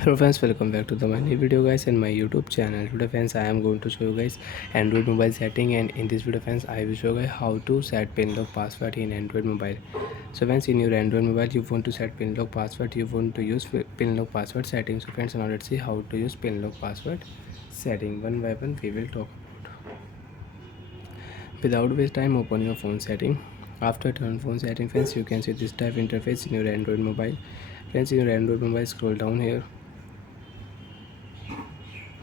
Hello friends, welcome back to my new video guys in my YouTube channel. Today friends, I am going to show you guys Android mobile setting, and in this video friends I will show you guys how to set pin lock password in Android mobile. So friends, in your Android mobile you want to set pin lock password, you want to use pin lock password setting. So friends, now let's see how to use pin lock password setting. One by one we will talk about. Without waste time, open your phone setting. After turn phone setting friends, you can see this type interface in your Android mobile. Friends, in your Android mobile, scroll down here,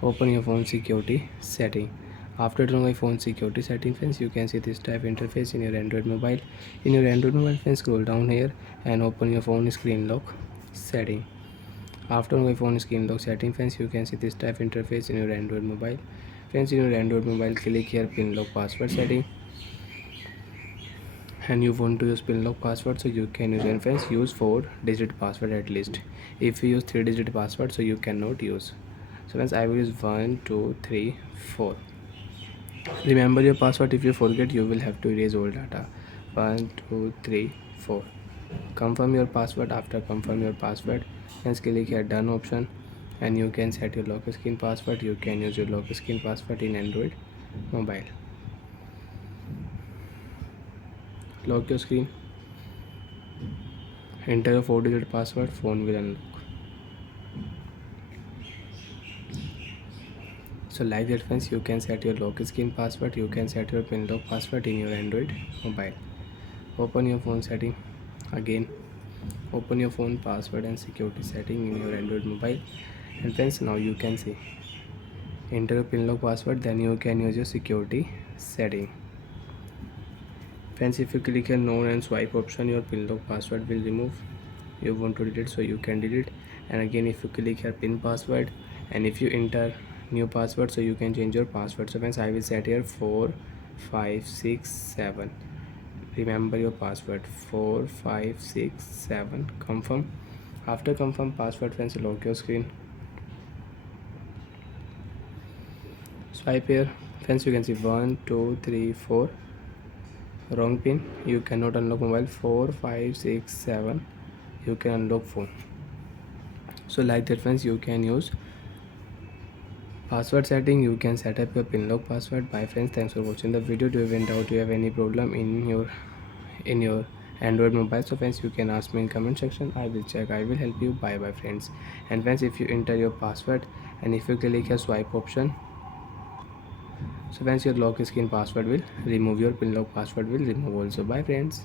open your phone security setting. After doing my phone security setting friends, you can see this type interface in your Android mobile. In your Android mobile friends, scroll down here and open your phone screen lock setting. After my phone screen lock setting friends, you can see this type interface in your Android mobile. Friends, in your Android mobile, click here pin lock password setting, and you want to use pin lock password, so you can use, and friends, use 4-digit password at least. If you use 3-digit password, so you cannot use. So friends, I will use 1 2 3 4. Remember your password. If you forget, you will have to erase all data. 1 2 3 4. Confirm your password. After confirm your password, just click here done option, and you can set your lock screen password. You can use your lock screen password in Android mobile. Lock your screen, enter a 4-digit password, phone will unlock. So like that friends, you can set your lock screen password, you can set your pin lock password in your Android mobile. Open your phone setting again, open your phone password and security setting in your Android mobile, and friends, now you can see, enter your pin lock password, then you can use your security setting. Friends, if you click here known and swipe option, your pin lock password will remove. You want to delete, so you can delete. And again, if you click here pin password, and if you enter new password, so you can change your password. So friends, I will set here 4 5 6 7. Remember your password 4 5 6 7. Confirm. After confirm password friends, lock your screen, swipe here friends, you can see 1 2 3 4. Wrong pin, you cannot unlock mobile. 4 5 6 7, you can unlock phone. So like that friends, you can use password setting, you can set up your pin lock password. Bye friends, thanks for watching the video. Do you have any doubt, do you have any problem in your Android mobile, so friends, you can ask me in comment section. I will check, I will help you. Bye bye friends. And friends, if you enter your password and if you click here swipe option, so friends, your lock screen password will remove, your pin lock password will remove also. Bye friends.